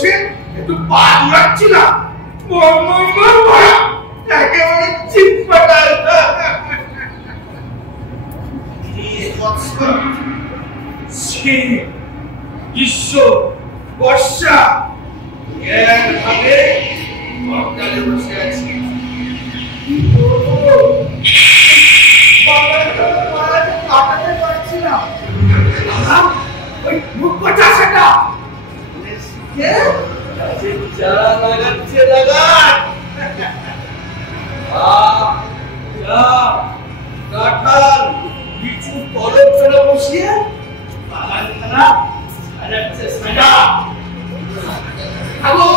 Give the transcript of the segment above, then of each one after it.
বসে একটু পা দুলাচ্ছিলাম, একেবারে চিৎপাটাল। গ্রীষ্ম, বর্ষা একভাবে মর্যাদে বসে আছি। কাটাতে পারছি না, ওই মুখটা সেটা লাগাচ্ছে লাগান কাঁঠাল কিছু কলম ফেলে বসিয়ে বাগানখানা সাজাচ্ছে। সাজা খাবো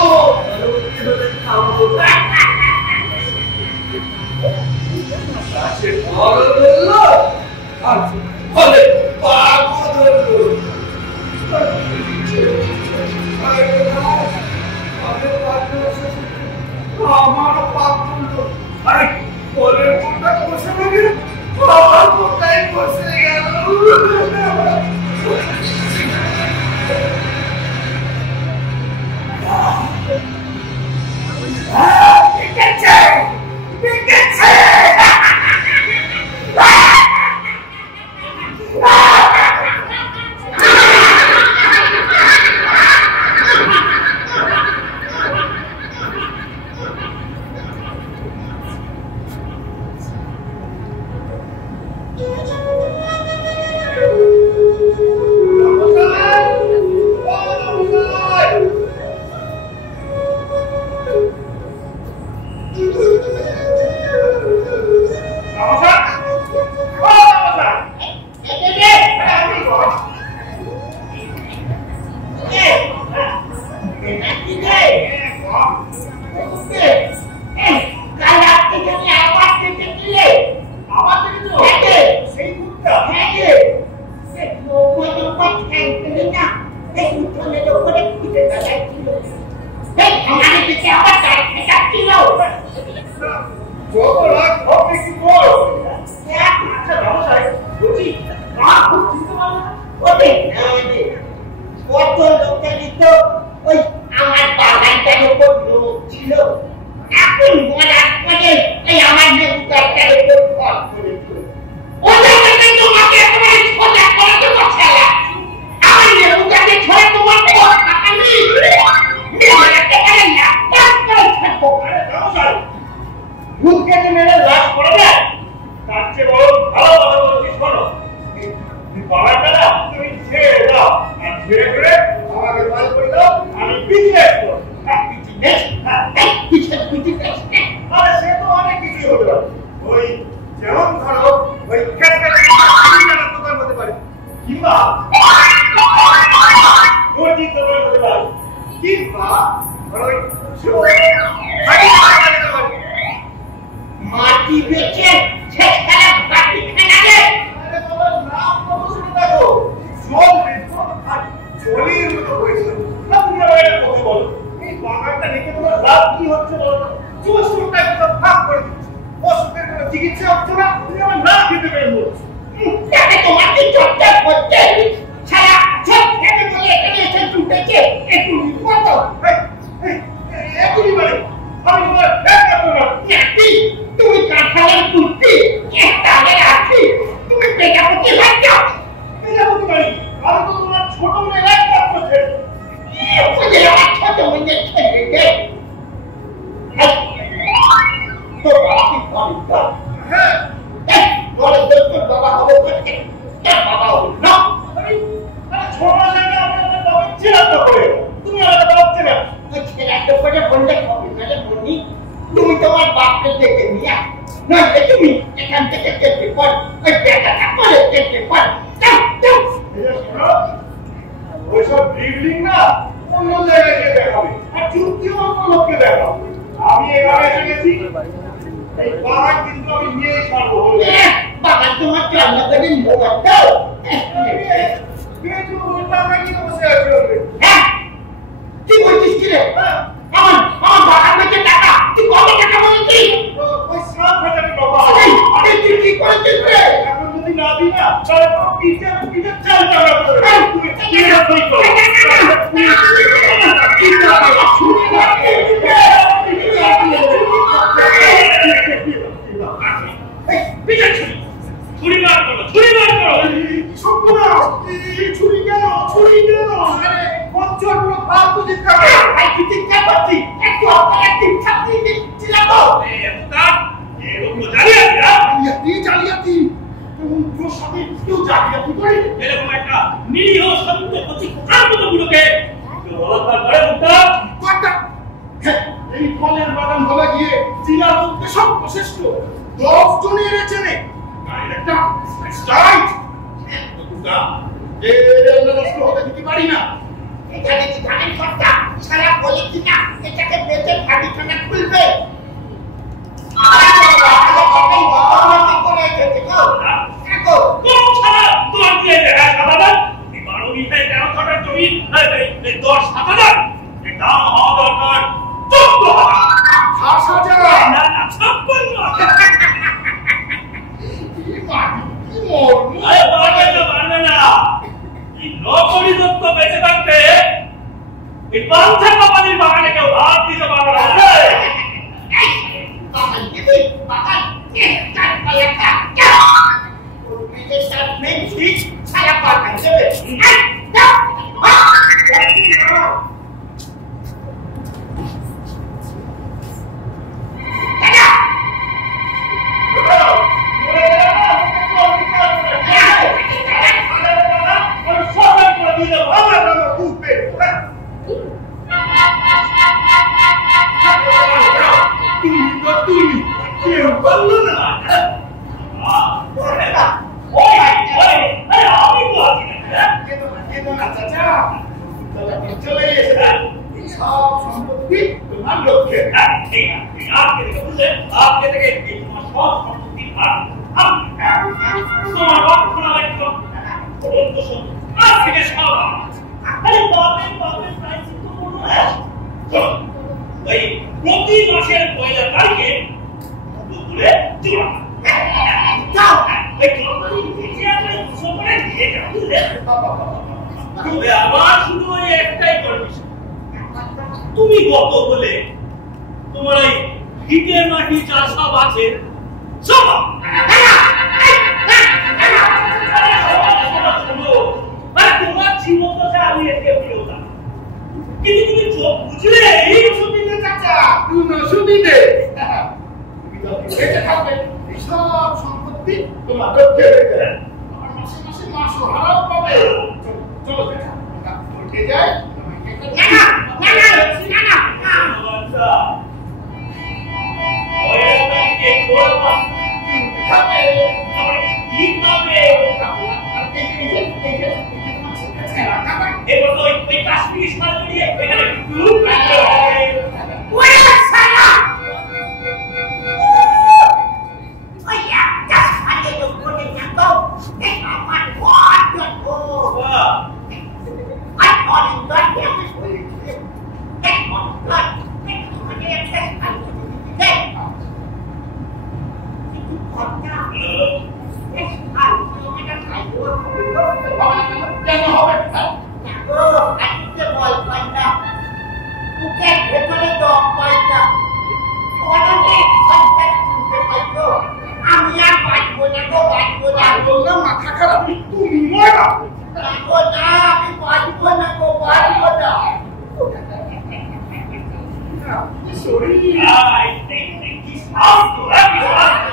খাবো গাছে ফল ধরলো আর ফলে পাকও ধরলো। আমার পাক ধরলো, আরে ফলের কোনটা বসে গেল, আমার কোনটাই বসে গেল। Kita চিৎকার ভাই কি চিৎকার করছি একটু একটু ছাত্রী ছিলাম তো এতকাল এরকম জালিয়াতি তোর সাথে কেউ জালিয়াতি করে এরকম একটা নিরীহ সত্য প্রতিক্রান্তগুলোকে বলাৎকার করে মুক্তা এই ফলের বাগান হলে গিয়ে জেলার মধ্যে সর্বশ্রেষ্ঠ 10 জনের চেনে একটা স্ট্রাইক মুক্তা আমরা নষ্ট হতে দিতে পারি না এখানে কি ধানের সত্তা সারা বলে কিনা এটাকে বেঁচে ভাবিখানা খুলবে বাগানে কেউ হাত দিতে পারবে না প্রতি মাসের 1 তারিখে তুমি কত বলে তোমার এই হিটের মাটি চাষাব আছে তোমার জীবন আমি একে বিরোধা কিন্তু তুমি চোখ বুঝলে এই সুবিধে চাচা তুমি সুবিধে তুমি তো বেঁচে থাকবে এই সব সম্পত্তি তোমার দক্ষে রেখে আমার মাসে মাসে মাস হারাও পাবে চলো চাচা উঠে যাই না ওই আমাকে বলবা খাবে আমার কি খাবে এবার তো ওই কাশ্মীর সাল দিয়ে এখানে গ্রুপ আছে ওই সালা ওই একটা সালে তো কোনে যাও এই আমার what go I call in that আমি বলেছি এই মত মানে একটা সালে দেখ কিন্তু কথা এই আর এটা খাইবো কেন হবে আজকে বল পাইনা ওকে ভেতরে দম পাইনা অনেক সন্তান শুনতে পাইছো আমি আর বাঁচবো না বললাম মাথা খারাপ তুমি মরা বাঁচবো না আমি বাঁচবো না sorry I think this house to everyone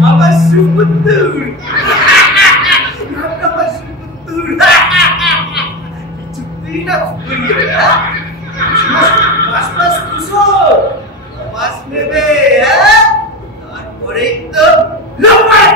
Apa betul. Tidak betul. Mas kusur. Mas bebe ya. Tarik itu lompat.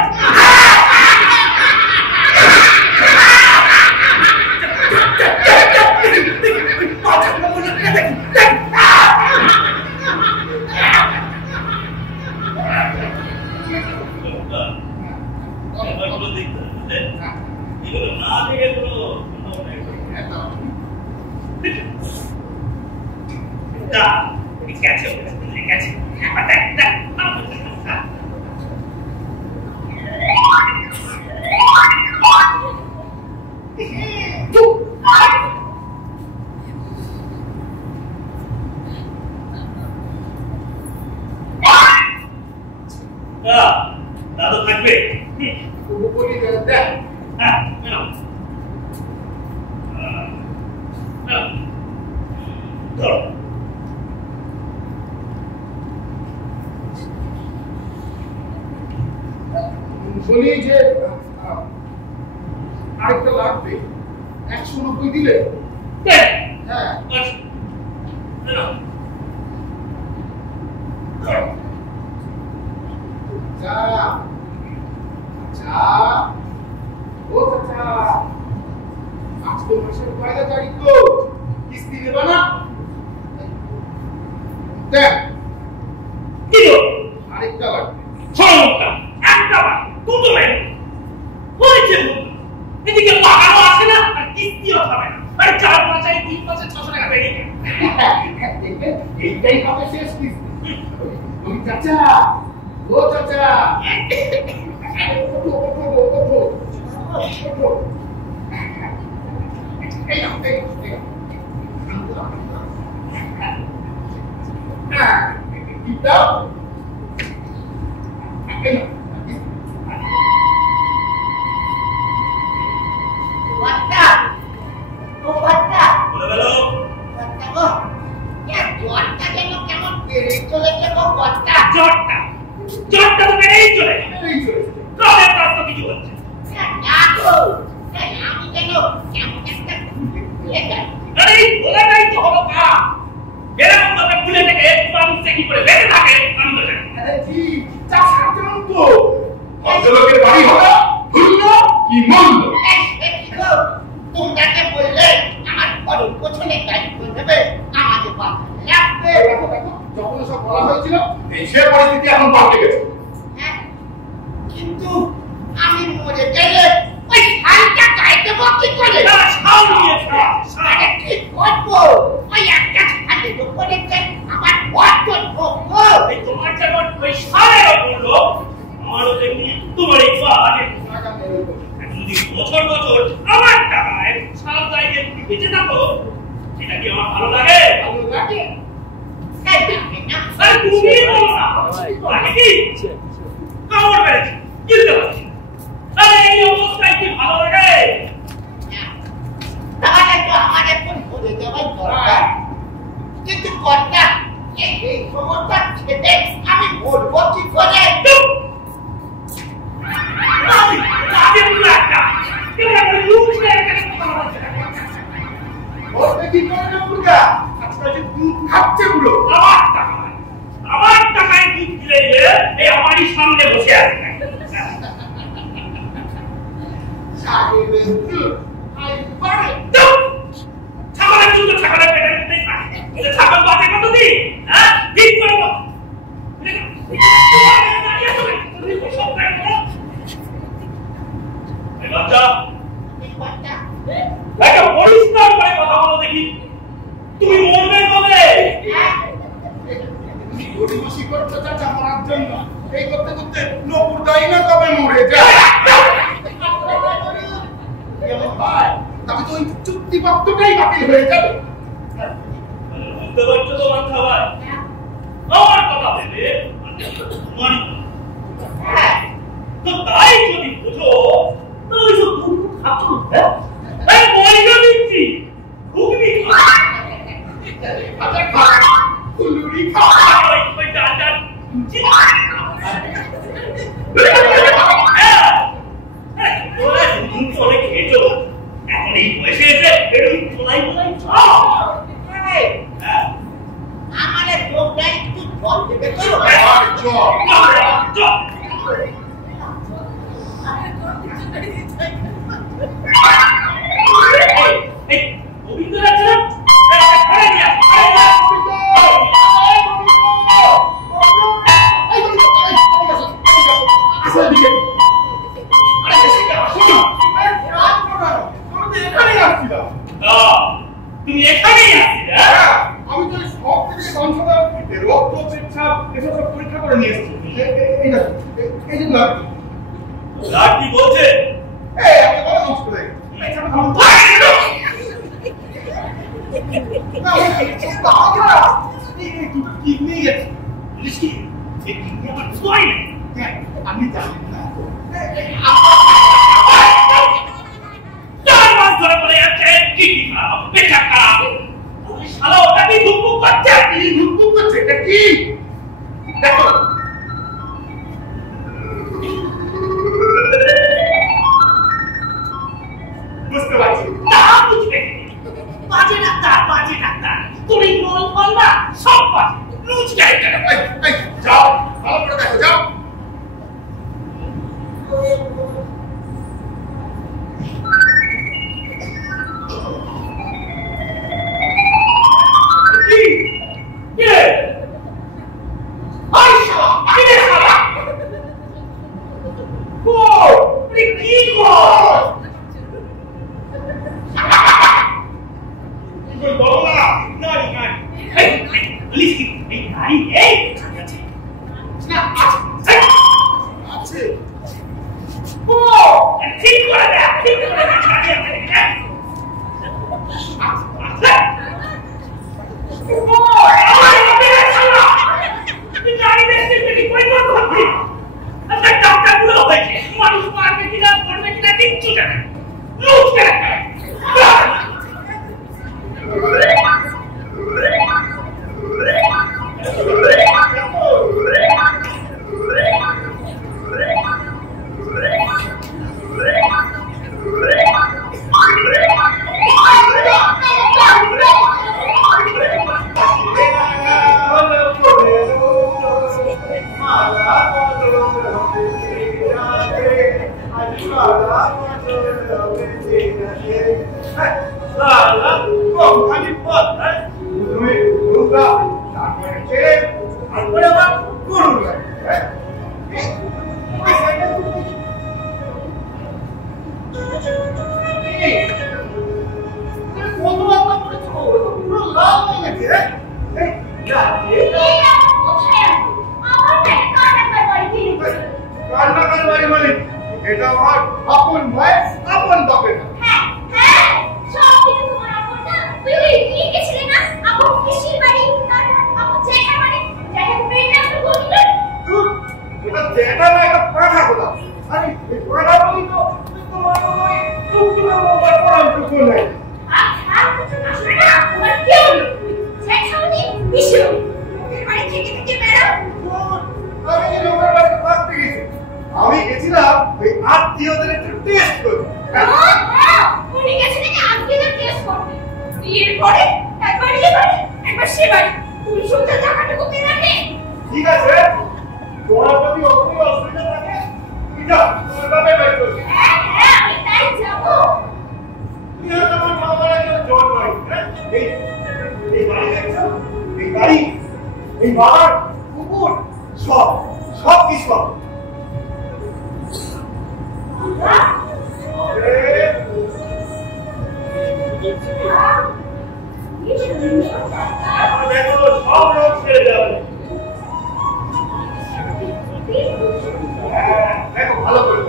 না দেখে কোনো না ঠিক আছে ঠিক আছে দাদু থাকবে বলি দেখ হ্যাঁ ধর বলি যে আরেকটা লাগবে 190 দিলে হ্যাঁ আজকে মাসের 1 তারিখ তো কিস্তি দেবে না দেখ কি গো আরেকটা লাগবে ছটা একটা দুটো মেন হয়েছে এদিকে পাকানো আছে না আর কিস্তিও হবে না আরে 4 মাসে 3 মাসে 600 টাকা বেরিয়ে গেল এইটাই হবে শেষ কিস্তি ওই চাচা ও চাচা তুমি এখানেই আসছিলে? আমি তো সব থেকে কনসার্ন রক্ত পেচ্ছাপ এসব সব পরীক্ষা করে নিয়ে এসেছি। এই যে ব্লাড কি বলছে? এই আপনি বড় নষ্ট করে কিডনি গেছে। আমি জানি না বুঝতে পারছি বাজে ডাক্তার তুমি মন বলবা সব বাজে লুজ ডাক্তার। যাও ভালো করে দেখো যাও। এটা আমার আপন ভাই আপন বাপে না। হ্যাঁ সব কিছু তোমার আপন না। তুই কি গেছিলি না আপন কিসির বাড়ি তার আপন জায়গা মানে জায়গা তুমি না বললি তুই এটা যেটা না এটা পাঠা কথা। আরে এই পাঠা বলি তো তোমার ওই টুকরা মোবাইল পড়ান টুকু নাই। আসলে না তোমার কি হলো শেখাওনি বিশু ওদের বাড়ি থেকে বেরো। আমি এই লোকের বাড়িতে থাকতে গেছি। আমি গেছিলাম ওই আত্মীয়দের একটু টেস্ট করতে। উনি গেছে নাকি আত্মীয়দের টেস্ট করতে? বিয়ের পরে একবার এই বাড়ি একবার সে বাড়ি তুই শুনতে টাকাটুকু কে রাখে? ঠিক আছে তোমার প্রতি অতই অসুবিধা থাকে তুমি যাও তোমার বাপে বাড়ি করো। হ্যাঁ আমি তাই যাবো। তুমি আর তোমার বাবার একজন জোর বাড়ি এই বাড়ি দেখছো এই বাবার কুকুর সব কিছু দেখো সব রোগ ছেড়ে যাবে। দেখো ভালো করে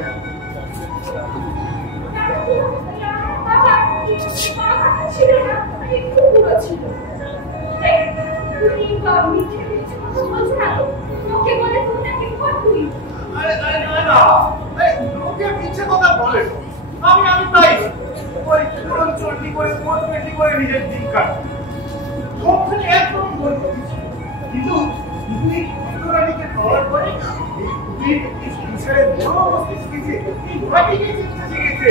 লোকে মিথ্যে কথা বলে আমি তাই ওই চলটি করে মোটমেটি করে নিজের দিন কাটে সবখানে একদম বলবো কিন্তু এই রানীকে পাওয়ার পরে এই সংসারে বড় অবস্থা শিখেছে এই ঘাটিকে চিন্তা শিখেছে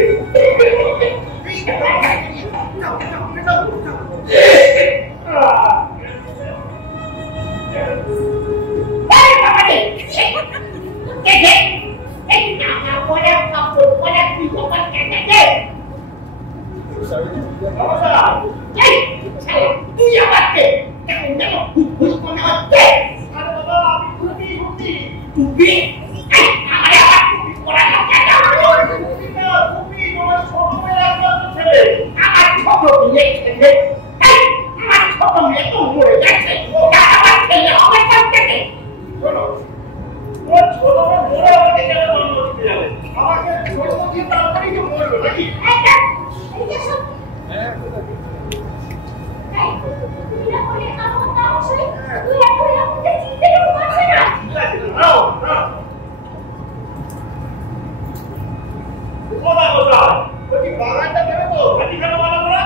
বলছি বাগানটা দেবে তো হাতি কেন বানাবো না?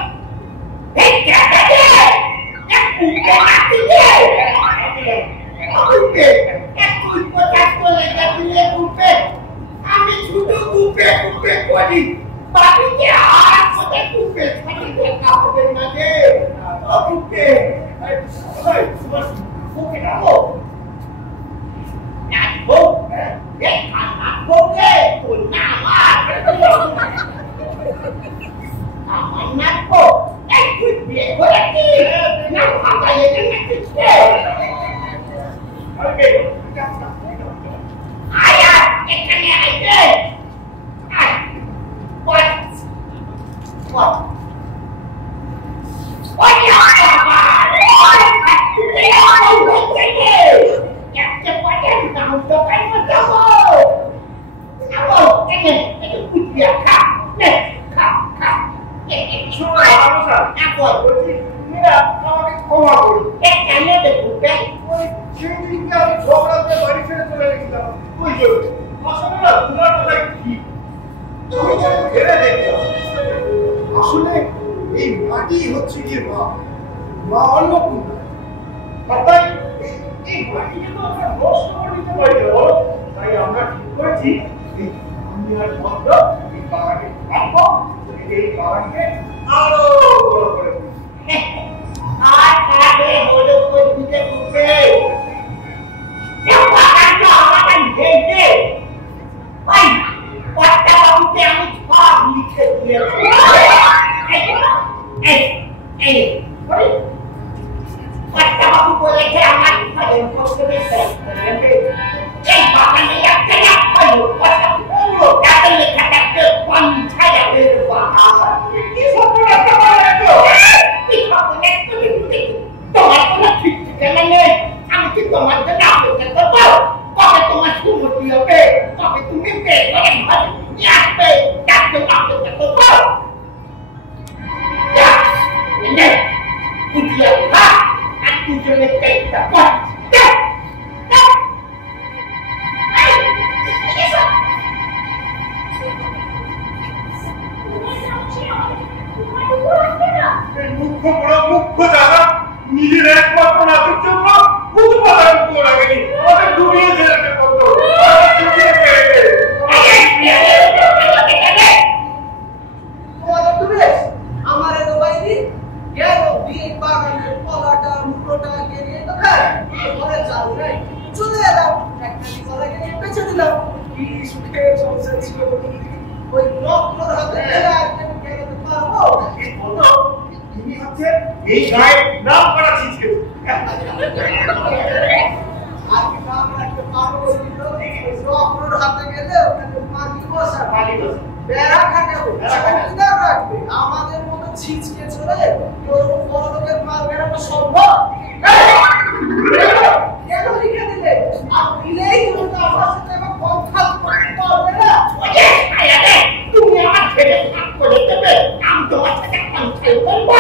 এই ক্যাটা দে এক কুপে কাটি দে কুপে এক কুপে কাটলে কাটলে কুপে আমি শুধু কুপে কুপে করি বাড়িতে আর কোথায় কুপে ছাড়ি দেখা হবে না রে ও কুপে ভাই কুপে নাও নাচবো এই নাচবো রে তুই না আমার নাচবো এই তুই বিয়ে করেছিস না ভাতা লেগে নাচিস রে ওকে আয়া এখানে আইতে আয় what আসলে এই মাটি হচ্ছে কি মা অন্নপূর্ণা আর তাই এই মাটিকে তো আমরা নষ্ট করে দিতে পারি না বলো তাই আমরা ঠিক করেছি আমি আর ভদ্র এই বাগানে থাকবো এই বাগানকে আরো বড় করে আর কাকে বলে কই দিতে করবে বাগানটা আমাকে দেখে ভাই কত বাবুকে আমি সব লিখে দিয়েছি এই কত বাবু বলেছে আমার ঘরে বসে বসে এই বাগানে একটা পাইলো কত পুরো কাটে লেখা থাকতে পঞ্চায়েত এর বাগান কি সর্বনাশ করে তো কি সর্বনাশ করে তোমার কোনো ঠিক ঠিকানা নেই আমি কি তোমার জন্য অপেক্ষা করবো কবে তোমার সুমতি হবে কবে তুমি পেয়ে করে ঘরে নিয়ে আসবে তার জন্য অপেক্ষা করবো উঠিয়ে খা আর দুজনে পেটটা পড় মুখ্য দাদা নিজের একমাত্র নাচের জন্য উৎপাদন করে রাখেনি ওদের ডুবিয়ে ছেড়েছে কত আমার এত বাইরে গেল বিয়ে বাগানের কলাটা মুখোটা গেরিয়ে তো খায় ঘরে চাল নাই চলে এলাম একটা কলা গেরিয়ে বেঁচে দিলাম কি সুখে সংসার ছিল ওই নকল হাতে একদম গেলে পারবো তিনি হচ্ছে এই গায়ের নাম করা ছিল আর কি নাম রাখতে পারবো নকল হাতে গেলে ওখানে পানি বসা বেড়া খাটাবো চৌকিদার রাখবে আমাদের মতো ছিচকে চলে তোর বড়লোকের মাল বেড়ানো সম্ভব কেন লিখে দিলে আর দিলেই তুমি তো আমার সাথে এবার কনফার্ম করতে পারবে না তুমি আমার ছেলে ভাগ করে দেবে আমি তোমার সাথে কনসাল করবো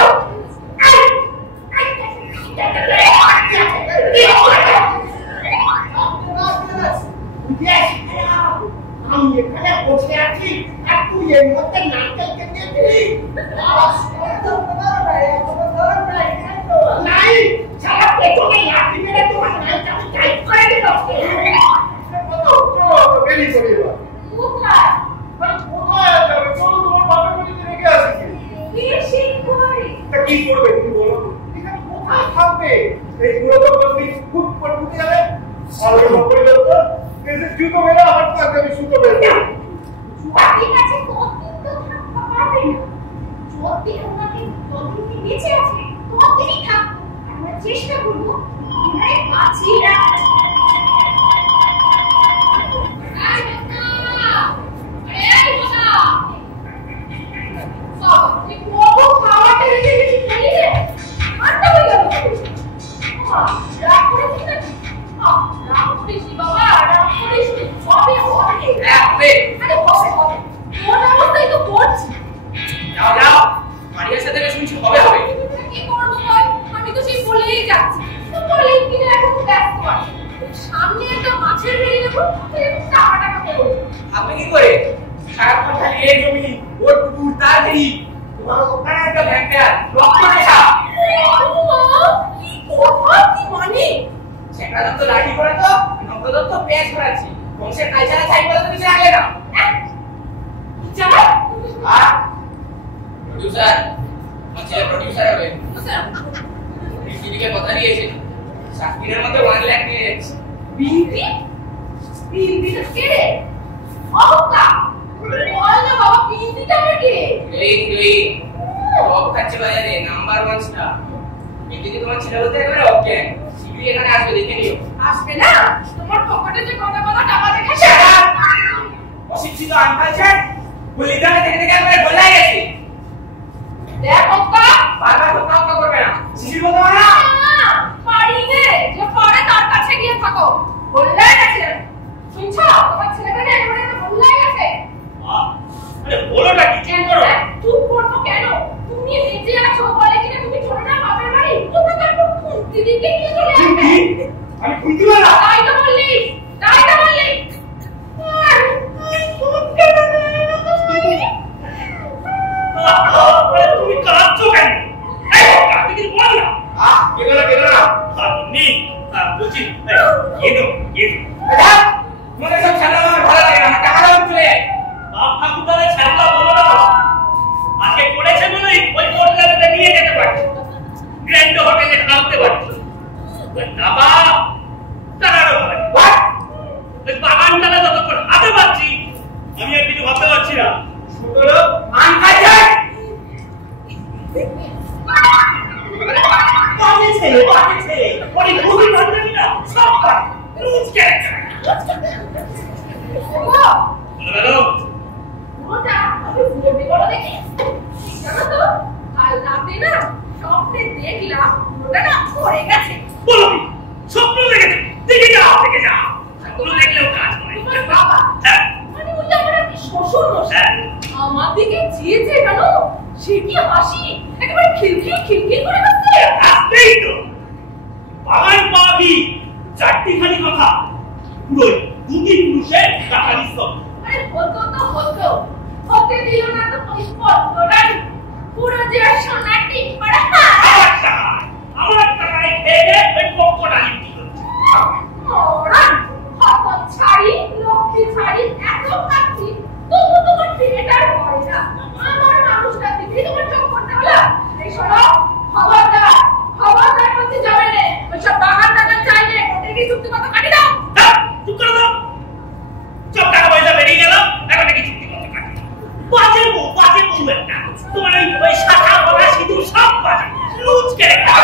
আমি এখানে বসে আছি আর তুই এর মধ্যে নারকেল কেটে দিলি নাই সারা পেছনে লাঠি মেরে তোমার নাইটা আমি টাইট করে দিল বেরিয়ে চলে এবার কোথায় কোথায় যাবে চলো তোমার বাপের বাড়িতে রেখে আসি কি করবে তুমি বলো এখানে কোথায় থাকবে এই পুরো বন্দি খুব করে ঢুকে যাবে আর ওই বাপের লোক এসে জুতো মেরে আমার তো আমি সুতো বেরবে ঠিক আছে কতদিন তো থাকতে পারবে না যদি ওনাকে যতদিন বেঁচে আছে ততদিনই থাকবো আমরা চেষ্টা করবো ওনার কাছেই রাখতে সামনে একটা মাছের ভেড়ি দেবো টাকা টাকা করবো আপনি কি করে সারাক্ষণ খালি এই জমি ওর কুকুর তার দেরি তোমার ওখানে একটা ভ্যাম্পায়ার রক্ত দেখা কি কথা কি মানে সেটা তো লাঠি করে তো নগদ তো পেশ করাচ্ছি বংশের কালচারে ছাই বলে তো কিছু লাগলে না জানা প্রোডিউসার আচ্ছা প্রোডিউসার হবে বিজলিকে কথা দিয়েছে সাকিরের মধ্যে 1 লাখ নিয়ে যাচ্ছে বিন্দি বিন্দিটা কে রে অবকা বল না বাবা বিন্দিটা কে এই টপ কাছে বাজারে নাম্বার 1 স্টার বিজলিকে তোমার ছেলে বলতে একেবারে ওকে শিগগিরই এখানে আসবে দেখে নিও আসবে না তোমার পকেটে যে কত কত টাকা দেখে অশিক্ষিত আনকালচার বলিদানে থেকে থেকে একবারে ভোলাই গেছে দেখ অবকা বারবার কথা করবে না শিশির বলতে পারো না পারি নে যে পরে তার কাছে গিয়ে থাকো বললাই গেছে শুনছো তোমার ছেলেটাকে একেবারে তো বললাই গেছে আরে বলোটা কি কেন চুপ করছো কেন তুমি বেঁচে আছো বলে কিনা তুমি চলে না বাপের বাড়ি কোথা থেকে দিদিকে নিয়ে চলে আসবে আমি খুঁজতে পারলাম তাই তো বললি তুমি কাঁদছো কেন কাঁদতে কিছু বল না কেন না আপনি বলছি মনে সব ছাড়া আমার ভালো লাগে না টাকা দাও চলে যায় বাপ ঠাকুরদারে ছাড়লা বলো না আজকে করেছে বলেই ওই কোর্টে নিয়ে যেতে পারছি গ্র্যান্ড হোটেলে থাকতে পারছি বাবা তারারও ভাই ওই বাগানটাতে যতক্ষণ হাতে পাচ্ছি আমি আর কিছু ভাবতে পারছি না ছোটলো আনকালচার বাজে ছেলে ওই খুবই বান্ধবী না সব পারে রুজ ক্যারেক্টার ওগো বলো ওটা আমি ভুলে বলো দেখি জানো তো কাল রাতে না স্বপ্নে দেখলাম ওটা না পড়ে গেছে বলো স্বপ্ন দেখে যা স্বপ্ন দেখলেও কাজ করে তোমার বাবা হ্যাঁ মানে ওটা আমার কি শ্বশুর মশাই আমার দিকে চেয়েছে জানো সে কি হাসি একেবারে খিলখিল করে হাসছে আসতেই তো বাগান পাবি চারটিখানি কথা পুরো দুটি পুরুষের টাকারি সব আরে হতে দিল না তো ওই পদ্মটা পুরো যে সোনার টিপ পড়া আমার টাকায় খেয়ে ওই পক্কটা লিখতে হচ্ছে ওরা হত ছাড়ি লক্ষ্মী ছাড়ি এত খাচ্ছি তবু তোমার পেটের ভরে না আমার মানুষটা দিদি তোমার চোখ করতে হলো এই শোনো খবরদার করতে যাবে না ওইসব বাগান টাগান চাইলে কোটে কি চুক্তি কথা কাটি দাও চুপ করে দাও সব টাকা পয়সা বেরিয়ে গেল এখন নাকি চুক্তি কথা কাটি বাজে বউ একটা তোমার ওই শাখা বলা সিঁদুর সব বাজে লুজ ক্যারেক্টার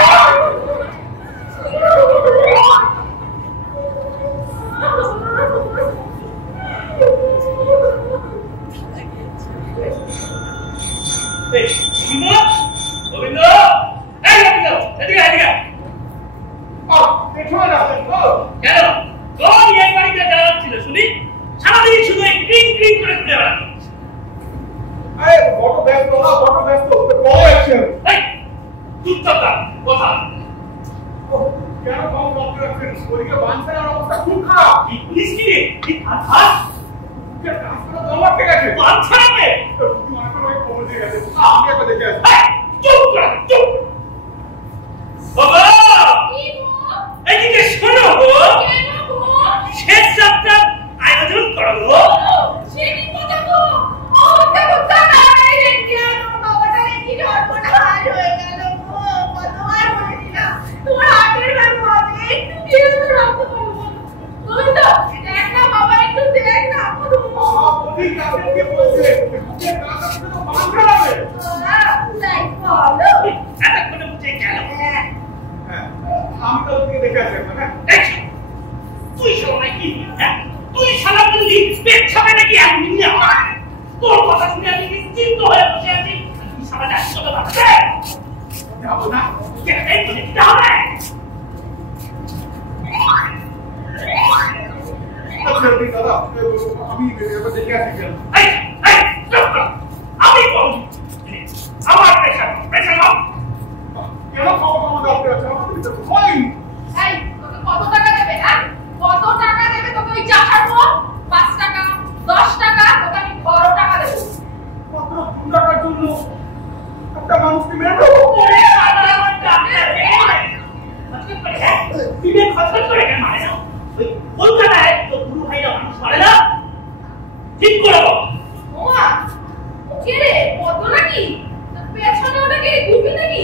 গোবিন্দ এদিকে কেন তোর এই বাড়িতে যাওয়া ছিল শুনি সারাদিন শুধু ক্রিং করে ঘুরে বেড়ানো বড় ব্যস্ত বড় অ্যাকশন চুপচাপ কথা কেন কম ডক্টর আছেন ওদিকে বানছেন আর অবস্থা খুব খারাপ কি পুলিশ কি রে কি আধার রাস্তাটা দমা ঠিক আছে বাচ্চা রে তুমি মনে করো ওই খবর দিয়ে গেছে আমি একবার দেখে আসি চুপ বাবা কি গো এদিকে শোনো কেন গো শেষ যাত্রার আয়োজন করো সেদিন কথা গো ওটা কথা নাই রে কেন বাবাটা কি ধর্মটা হার হয়ে গেল গো কতবার বলে দিলাম তোমার হাতের গান মনে একটু দিয়ে তো রক্ত পড়বো তুমি তো দেখ না বাবা একটু দেখ না ওই কাকে বলছে যে কাকা তো মান খারাপে তাই বলো এতক্ষণে বুঝে গেল হ্যাঁ আমি তো ওদিকে দেখে আসি না দেখো তুই সবাই কি তুই সারা বললি পেট ছাপে নাকি আমি না তোর কথা শুনে আমি নিশ্চিন্ত হয়ে বসে আছি তুই সারা যাচ্ছ তো বাচ্চা যাবো না কেন তুই কি হবে আচ্ছা ঠিক দাদা আমি একবার দেখে আসি চুপ কর আমি বলি আমার প্রেশার নাও কেন খবর ডক্টর আছে আমাদের তো ফাইন এই তোকে কত টাকা দেবে হ্যাঁ কত টাকা দেবে তোকে ওই চা খাবো 5 টাকা 10 টাকা তোকে আমি বড় টাকা দেব মাত্র মুসলিম মেরে দেবো। ওরে শালা আমার ডাক্তার আজকে করে বিবেক খসখস করে কেন মারে না? ওই কলকাতায় তো গুরু ভাইরা মানুষ মারে না, ঠিক করে বল। ওমা কে রে পদ্ম নাকি পেছনে ওটাকে গুপি নাকি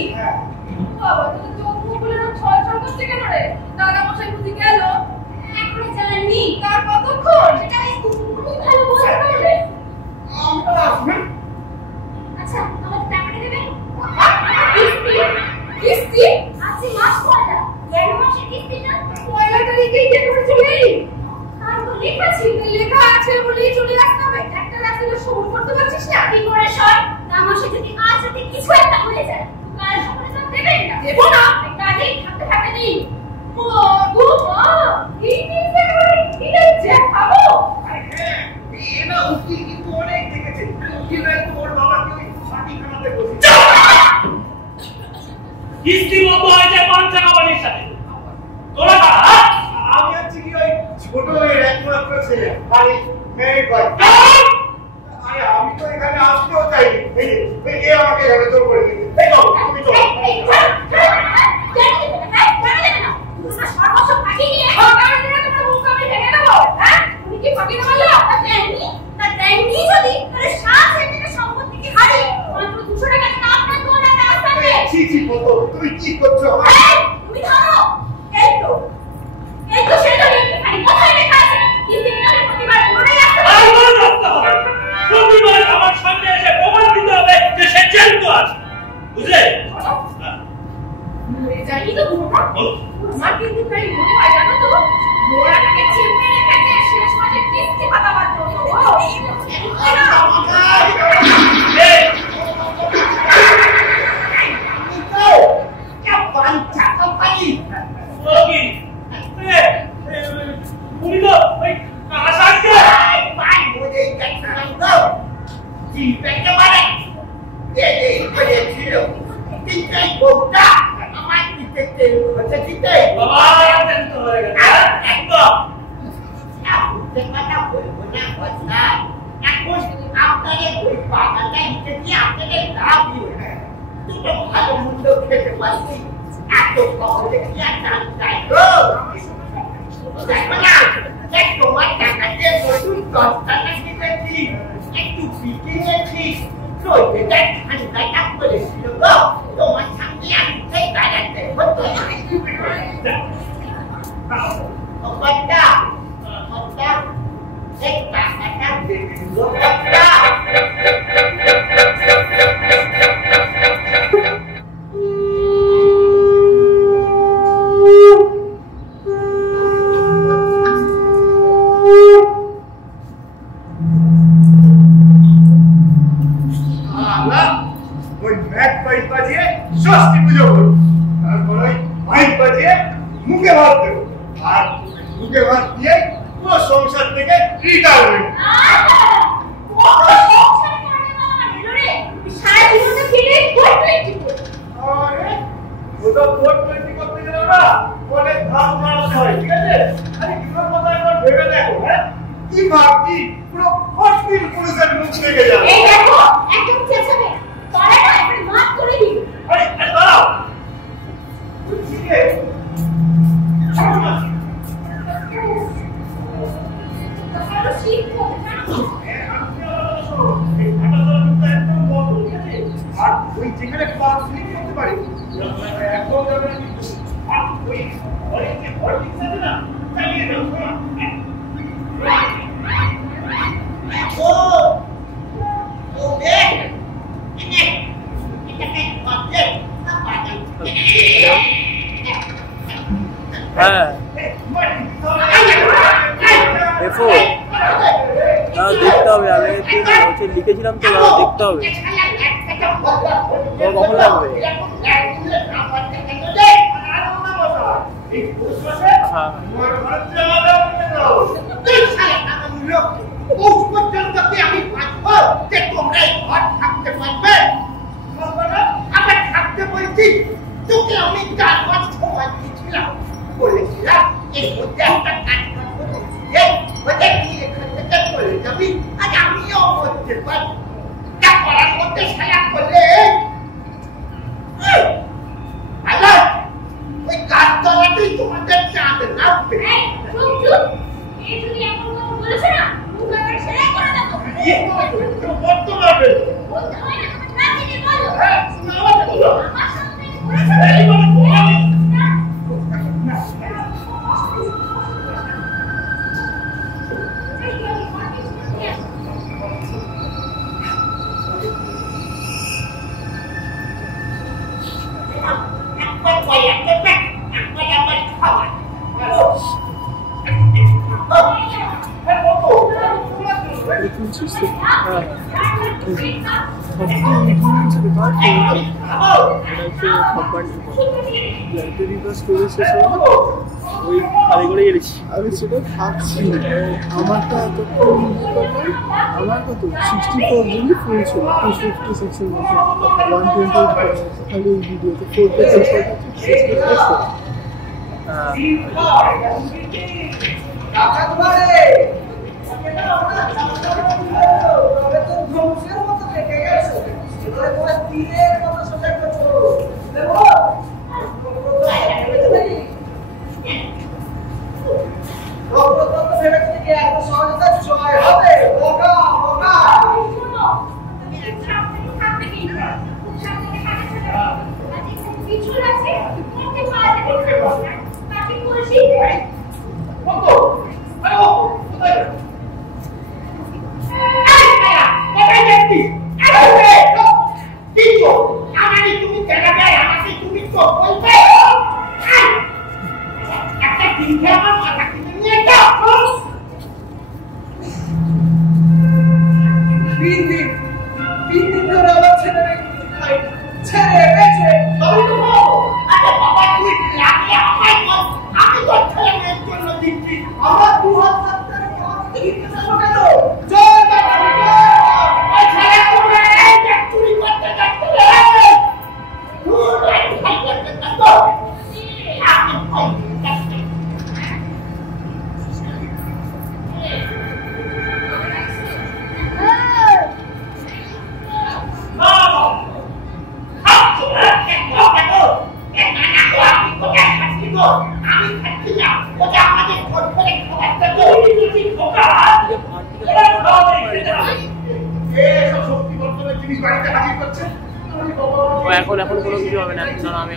বাবা তো চোখ মুখ বলে না ছল ছল করছে কেন রে দাদা মশাই বুঝি গেল এখনো জানি তার কতক্ষণ সেটা খুব ভালো বলতে পারলে আমি তো আসবে। আচ্ছা আমাকে টাকাটা দেবেন কিস্তি আজকে মাস পয়লা দেড় মাসের কিস্তি না পয়লা তারিখেই যে করে চলে এলি আর তো লেখা ছিল লেখা আছে বলেই চলে আসতে হবে একটা রাস্তা সবুর করতে পারছিস না কি করে সর না মাসে যদি আজ রাতে কিছু একটা হয়ে যায় কাল সকালে তো দেবেন না দেবো না কাজেই থাকতে থাকতে নেই ও গো মা এই নিতে করে এটা যে খাবো এনা উকিল কিন্তু অনেক দেখেছে। উকিল রায় তো ওর বাবাকে ওই পাটিখানাতে বসে কিস্তি বন্ধ হয়েছে পঞ্চা কাবালির সাথে। তোরা কারা? আমি হচ্ছে কি ওই ছোট মেয়ের একমাত্র ছেলে আরে মেয়ে কয় আরে আমি তো এখানে আসতেও চাইনি। এই আমাকে এখানে জোর করে দিয়েছে। এই চল তুমি চল। তুমি কি করছো? প্রতিবার আমার সামনে এসে প্রমাণ দিতে হবে যে সে জ্যান্ত আছে, বুঝলে? জানি তো আমার কিন্তু তাই মনে হয় জানো তো মোড়াটাকে চিপে রেখেছে শেষ মাসে কিস্তি পাতাবার জন্য লিখেছিলাম তো দেখতে হবে কখন লাগবে। আসছিস তো? হ্যাঁ আমি সেটা ভাবছি আমারটা এতক্ষণ আমার কত 64 জিবি ফুল ছিল 256 এর মতো 128 খালি ওই ভিডিওতে 4K এখন কোনো কিছু হবে না আমি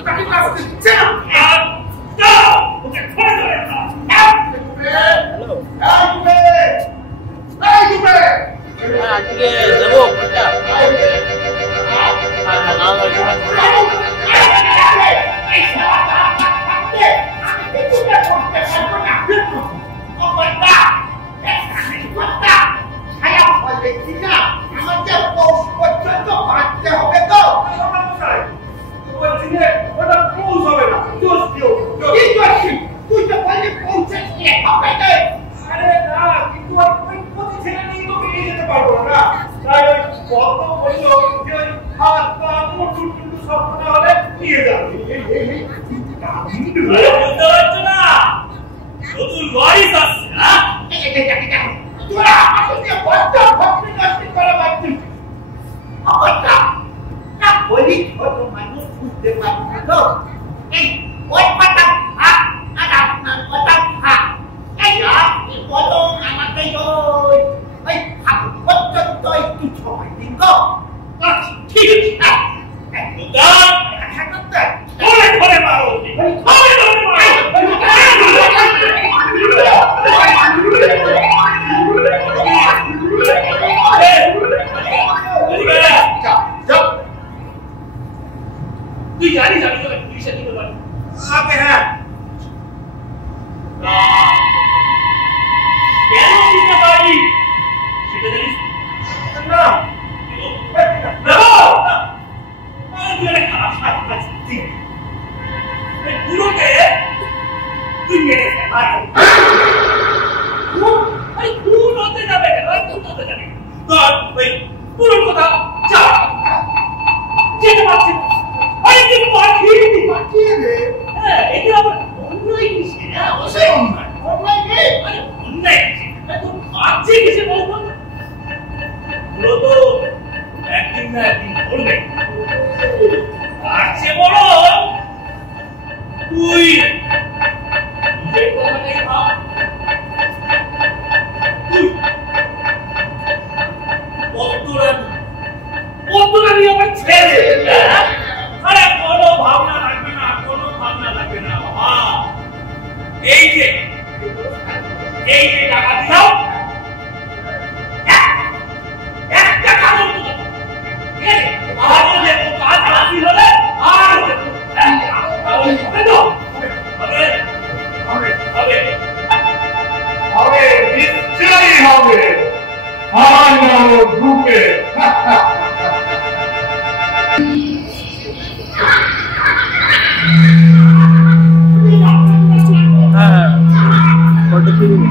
আজকে যাবো একটা কাজ হ্যাঁ ফটো তুলি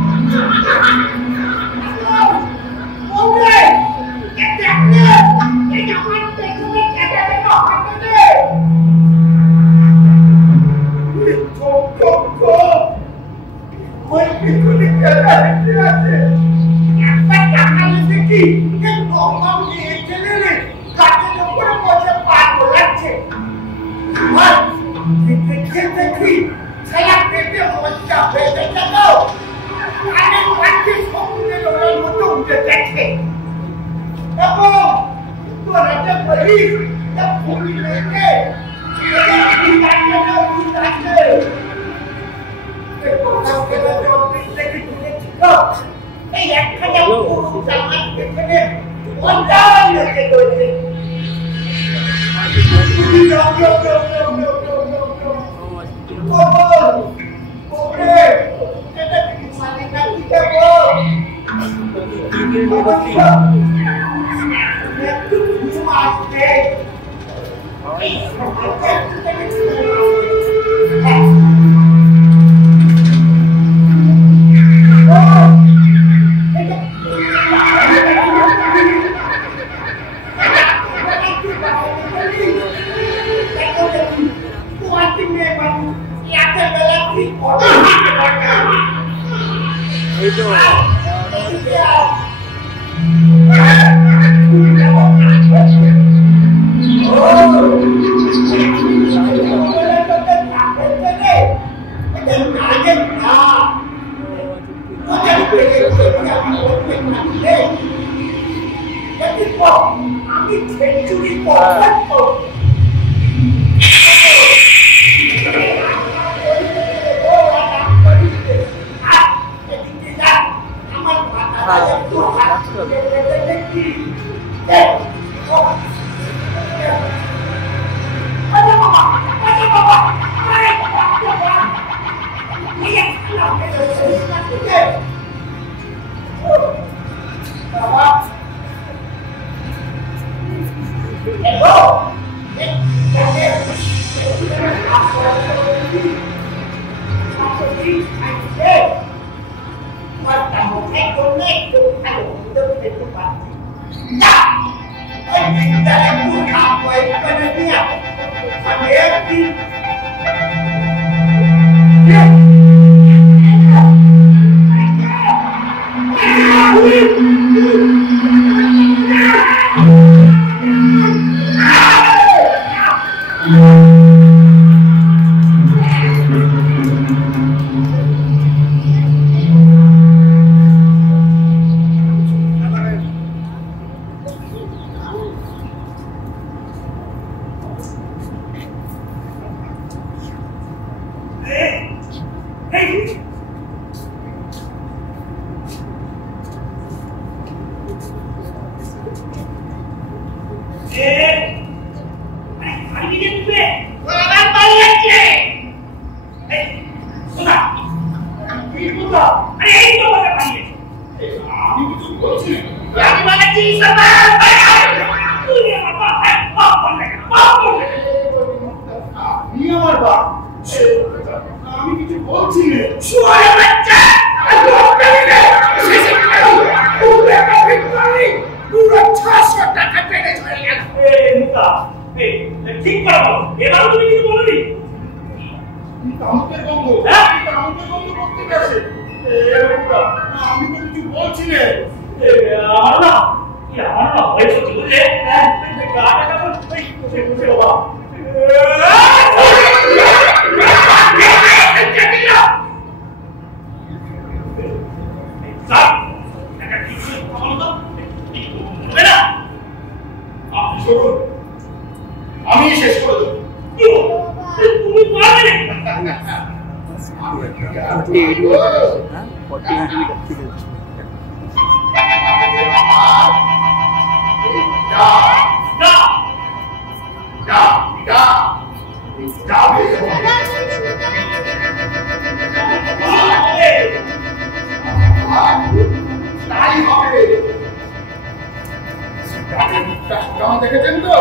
দেখেছেন তো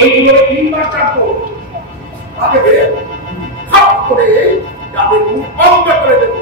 ওইগুলো তিনবার চাপবো আগে সব করে যাদের মুখ বন্ধ করে দেবো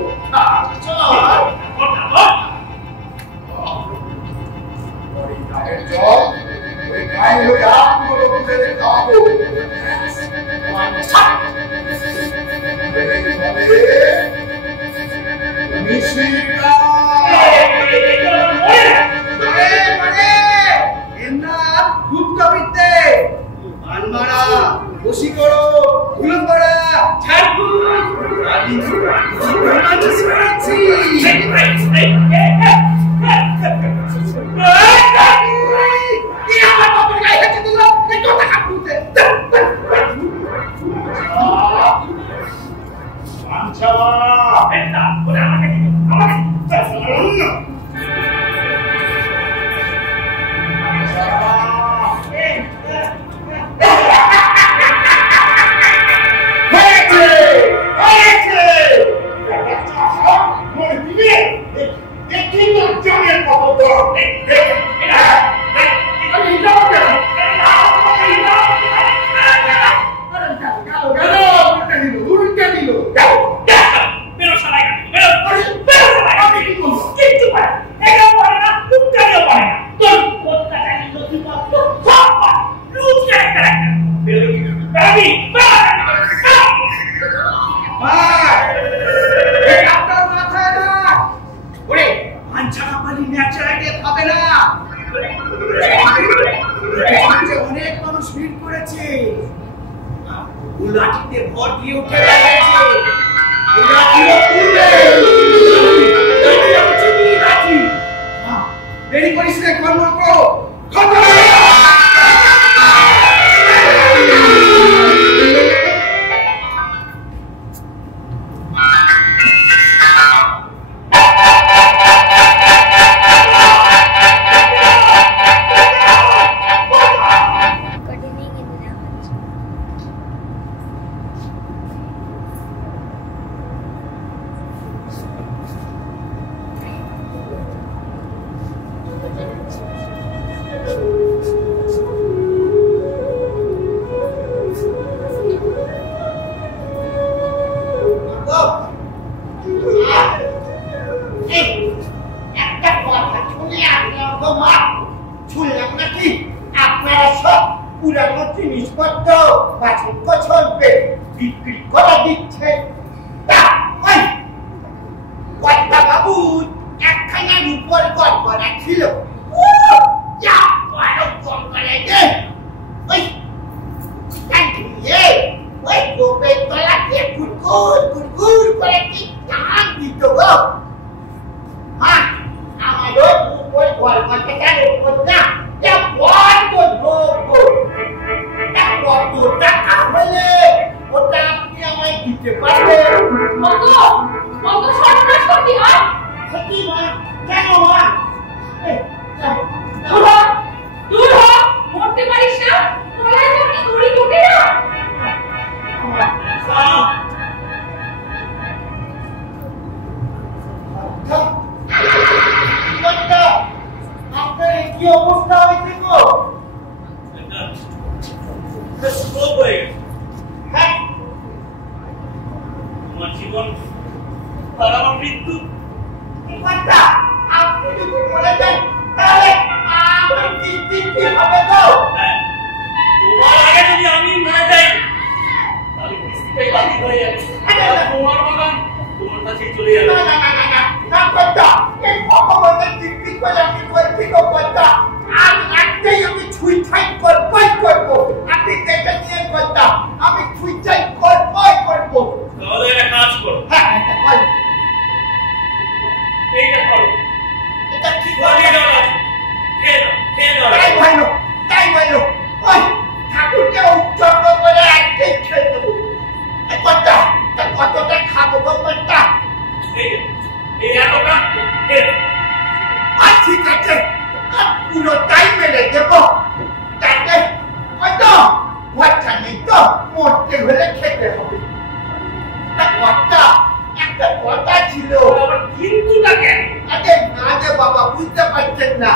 বুঝতে পারছেন না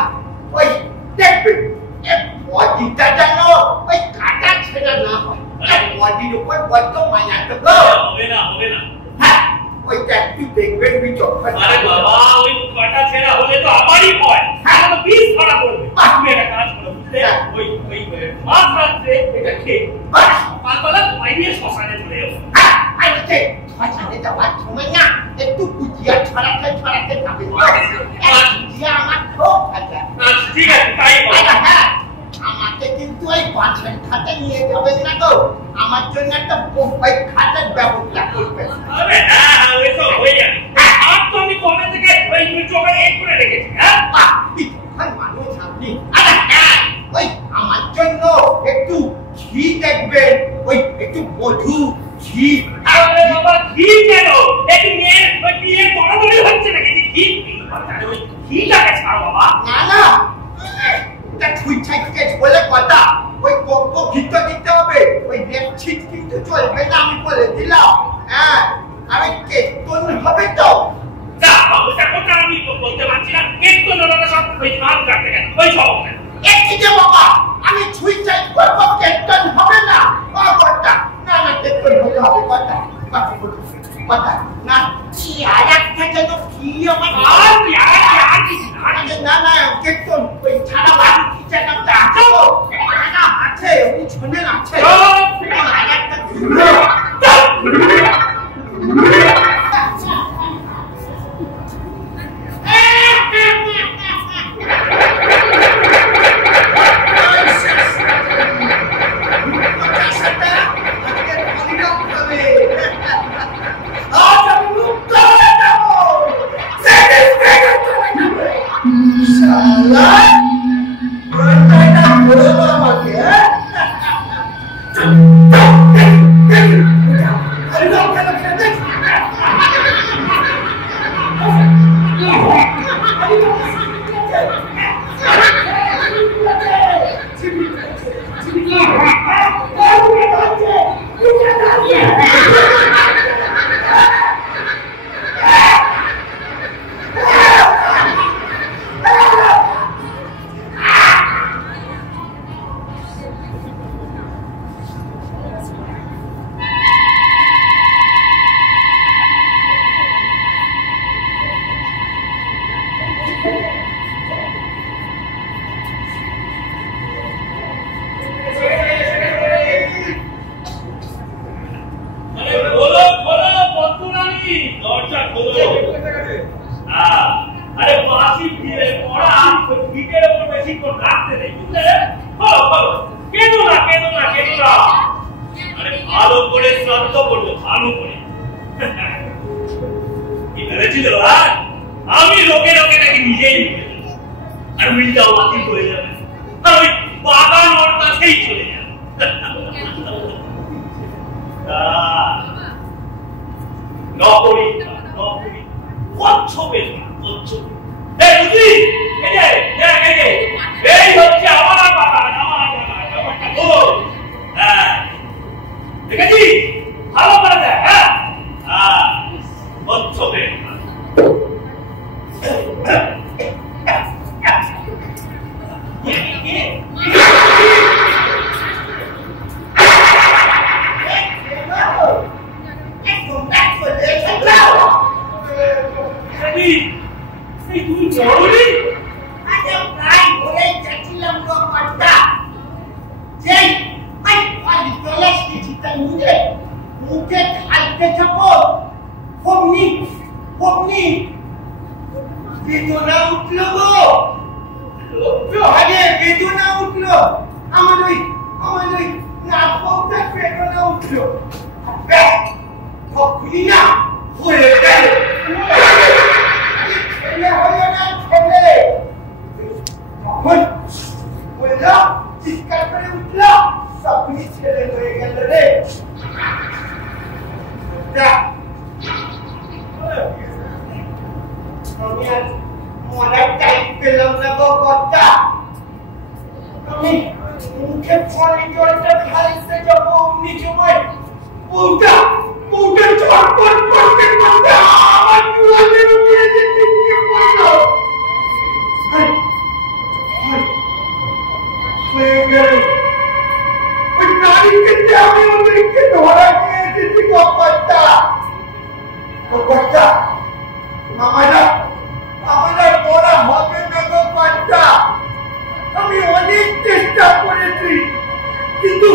ওই দেখবেন পজিটা যেন ওই বাড়ির উপর বড্ড মায়া তো গো। হবে না হবে না। হ্যাঁ ওইটা একটু দেখবেন বিচক্ষণ। আরে বাবা ওই কাটা ছেঁড়া হলে তো আমারই ভয়। হ্যাঁ তো বিষ ধরা করবে। তুমি একটা কাজ করো বুঝলে ওই মাছ রাত্রে এটা খেয়ে সকালবেলা তোমায় নিয়ে শ্মশানে চলে যাবো। আচ্ছা শ্মশানে যাওয়ার সময় না একটু গুজিয়া ছড়াতে ছড়াতে খাবে। গুজিয়া আমার খুব ভালো। ঠিক আছে তাই হ্যাঁ আমাকে কিন্তু ওই বাঁশের খাতে নিয়ে যাবেন না গো, আমার জন্য একটা ওই খাতের ব্যবস্থা করবেন। আরে হ্যাঁ ওই তো হয়ে যাবে। আর তো আমি কবে থেকে ওই চোখে এক করে রেখেছি। হ্যাঁ মানুষ আপনি। আরে হ্যাঁ ওই আমার জন্য একটু ঘি দেখবেন, ওই একটু মধু ঘি। আরে বাবা ঘি কেন? এই মেয়ে ওই বিয়ে বড়বড়ি হচ্ছে নাকি ঘি? ওই ঘিটাকে ছাড়ো বাবা। না না এটা ছুঁইছাই কেস বলে কথা, ওই গপ্প ঘিটা দিতে হবে, ওই ছিট কিন্তু চলবে না আমি বলে দিলাম। হ্যাঁ আরে কেতন হবে তো যা বাবুটা কথা আমি বলতে পারছি না। কেতন ওরা সব ওই মাছ কাটতে গেল ওই সব একই যে বাবা আমি ছুঁইছাই করবো কেতন হবে না। কথা না না কেতন হতে হবে কথা কথা না কি আর একটা যেন কি আমার না না কেতন ওই ছাড়া বাড়ি কিছু একটা আছে না আছে ওই শোনেন আছে আর একটা We're going to অনেককে ধরা নিয়ে এসেছি কর্তা। মামারা বড় হবে না গো কর্তা। আমি অনেক চেষ্টা করেছি, কিন্তু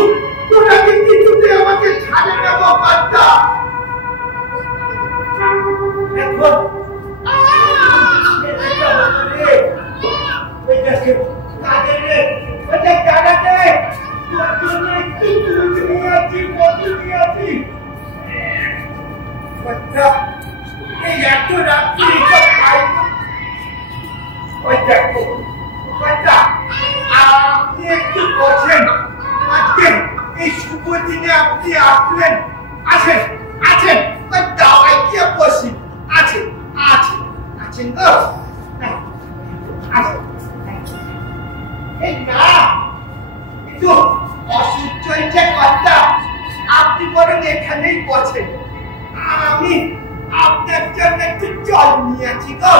তোরা কি কিছুতে আমাকে ছাড়ে না গো কর্তা। এখন আপনি একটু বলছেন, আজকে এই শুভ দিনে আপনি আসলেন, আছেন আছেন দাওয়াই কি বসি আছেন আছেন আছেন তো এই না একটু অসুখ চলছে কর্তা, আপনি বরং এখানেই বসেন, আমি আপনার জন্য একটু জল নিয়ে আছি গো।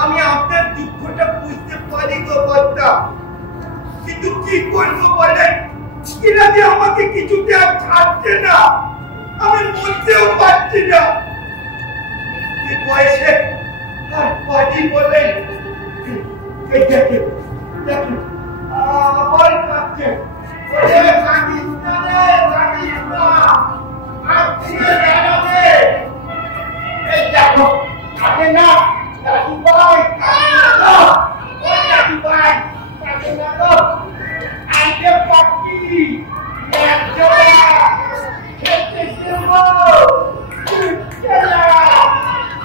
আমি আপনার দুঃখটা বুঝতে পারি গো কর্তা, কিন্তু কি করবো বলেন, এরা যে আমাকে কিছুতে আর ছাড়ছে না, আমি বলতেও পারছি না। এই বয়সে আর কদিন বলেন, এই দেখেন দেখেন আবার কাঁদছে, কাঁদিস না রে, কাঁদিস না, আপনি দাঁড়াবে। এই দেখো কাঁদে না দাদু ভাই, দাদু ভাই কাঁদে না গো, আইতে পাখি এক জোড়া খেতে দেবো,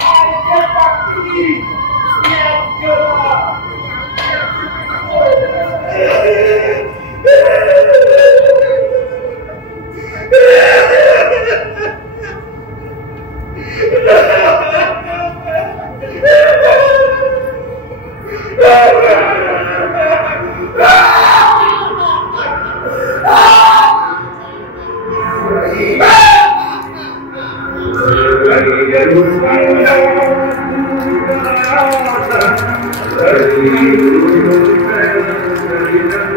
আইতে পাখি এক জোড়া। Thank you.